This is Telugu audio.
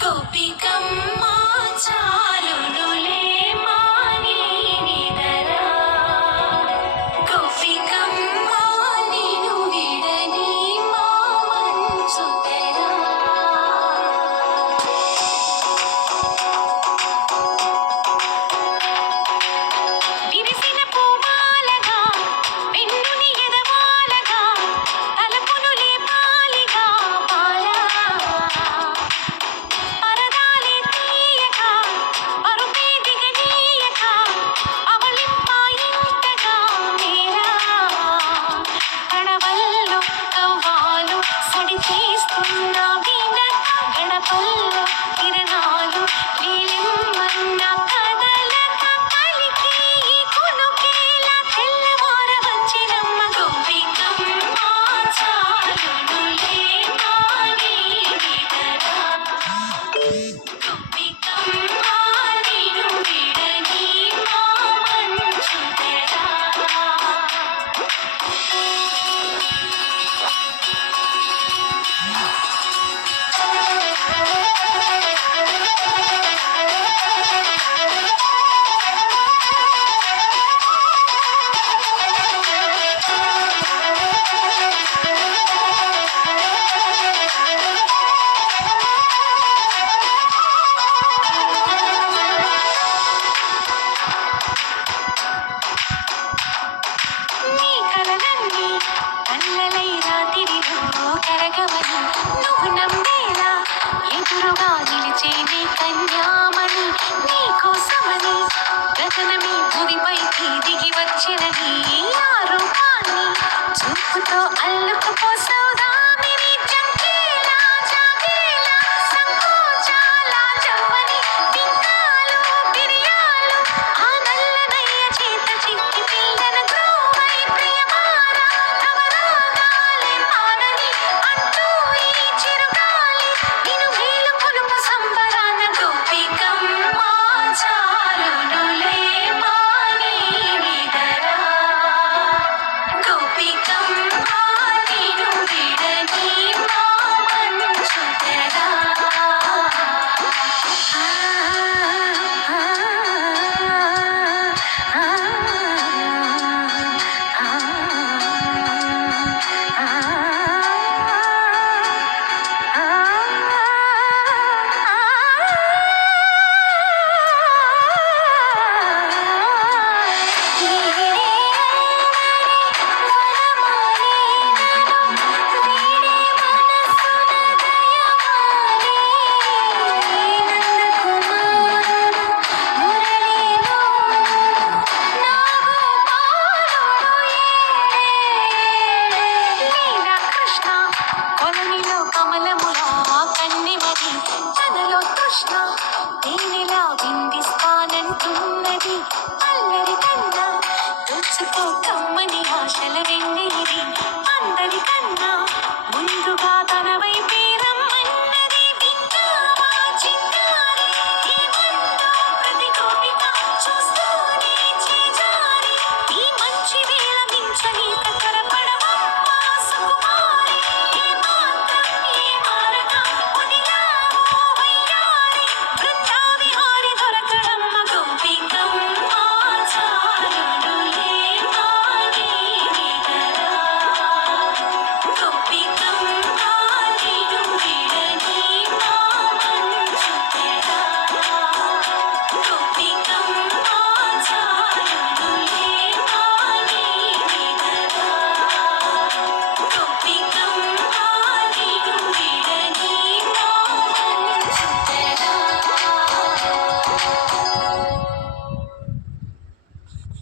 గోపికమ్మ చా తీస్తున్నా గణపల్లి. దర్శనమే భూమిపైకి దిగి వచ్చిన ఈ ఆరూపాన్ని చూపుతో అల్లుకుపోసా